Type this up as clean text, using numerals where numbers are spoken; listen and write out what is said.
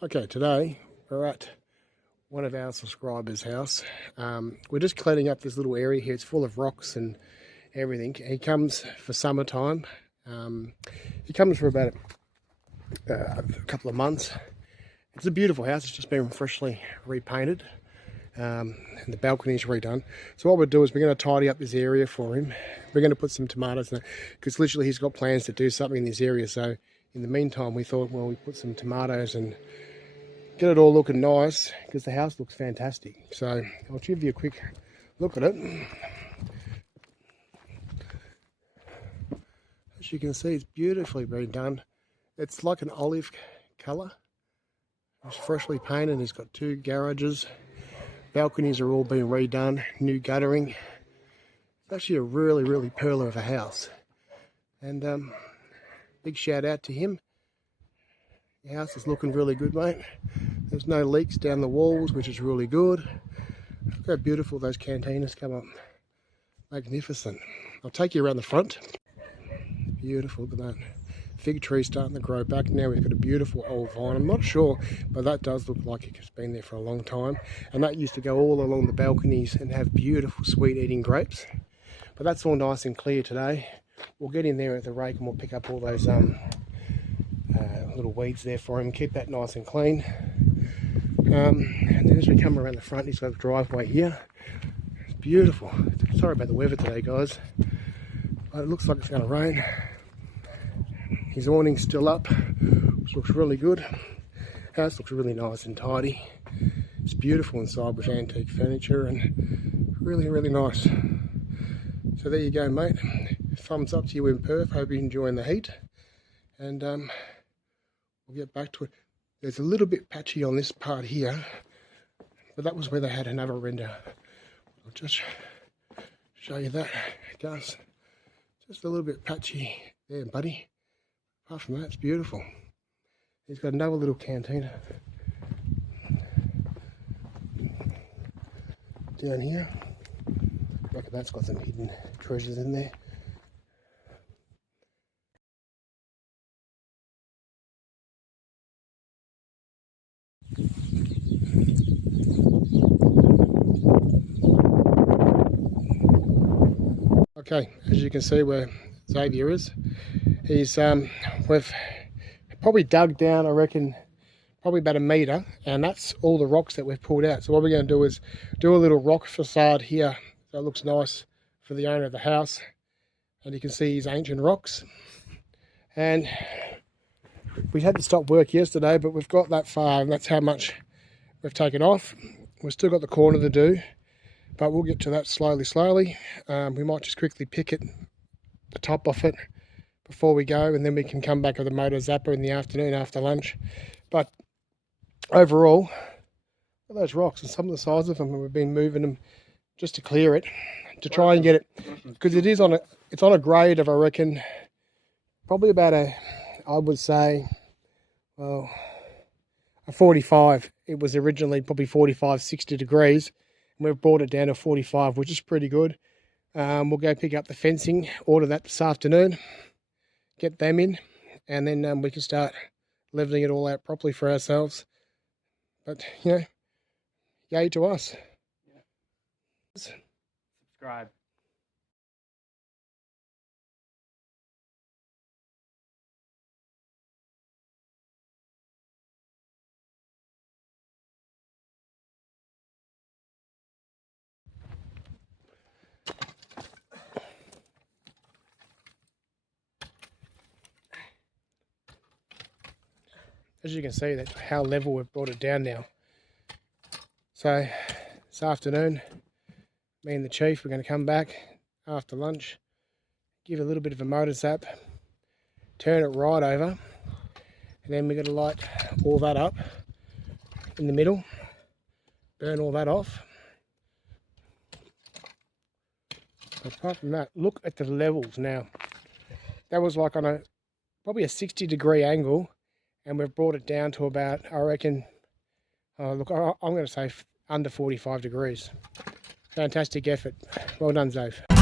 Okay, today we're at one of our subscribers' house. We're just cleaning up this little area here. It's full of rocks and everything. He comes for summertime. He comes for about a couple of months. It's a beautiful house. It's just been freshly repainted. And the balcony's redone. So what we'll do is we're going to tidy up this area for him. We're going to put some tomatoes in it because literally he's got plans to do something in this area. So in the meantime, we thought, well, we put some tomatoes and get it all looking nice because the house looks fantastic. So I'll give you a quick look at it. As you can see, it's beautifully redone. It's like an olive colour. It's freshly painted. It's got 2 garages. Balconies are all being redone. New guttering. It's actually a really, really pearler of a house. And big shout out to him. The house is looking really good, mate. There's no leaks down the walls, which is really good. Look how beautiful those cantinas come up. Magnificent. I'll take you around the front. Beautiful, look at that. Fig tree starting to grow back now. We've got a beautiful old vine. I'm not sure, but that does look like it's been there for a long time. And that used to go all along the balconies and have beautiful sweet eating grapes. But that's all nice and clear today. We'll get in there at the rake and we'll pick up all those little weeds there for him. Keep that nice and clean. And then as we come around the front, he's got a driveway here. It's beautiful. Sorry about the weather today, guys. But it looks like it's going to rain. His awning's still up, which looks really good. House looks really nice and tidy. It's beautiful inside with antique furniture and really, really nice. So there you go, mate. Thumbs up to you in Perth. Hope you're enjoying the heat. And we'll get back to it. There's a little bit patchy on this part here, but that was where they had another render. I'll just show you that, guys. Just a little bit patchy there, buddy. Apart from that, it's beautiful. He's got another little cantina down here. I reckon that's got some hidden treasures in there. Okay, as you can see where Xavier is, we've probably dug down, I reckon, probably about 1 metre, and that's all the rocks that we've pulled out. So what we're going to do is do a little rock facade here, so it looks nice for the owner of the house. And you can see his ancient rocks. And we had to stop work yesterday, but we've got that far, and that's how much we've taken off. We've still got the corner to do, but we'll get to that slowly. We might just quickly pick it, the top off it, before we go, and then we can come back with a motor zapper in the afternoon after lunch. But overall, look at those rocks and some of the size of them, and we've been moving them just to clear it, to try and get it, because it's on a grade of, I reckon, probably about I would say, well, a 45. It was originally probably 45, 60 degrees, and we've brought it down to 45, which is pretty good. We'll go pick up the fencing, order that this afternoon, get them in, and then we can start leveling it all out properly for ourselves. But, you know, yay to us. Yeah. Subscribe. as you can see, that's how level we've brought it down now. So this afternoon, me and the chief, we're going to come back after lunch, give it a little bit of a motor zap, turn it right over, and then we're going to light all that up in the middle, burn all that off. Apart from that, look at the levels now. That was like on probably a 60-degree angle, and we've brought it down to about, I reckon, look, I'm going to say under 45 degrees. Fantastic effort. Well done, Zave.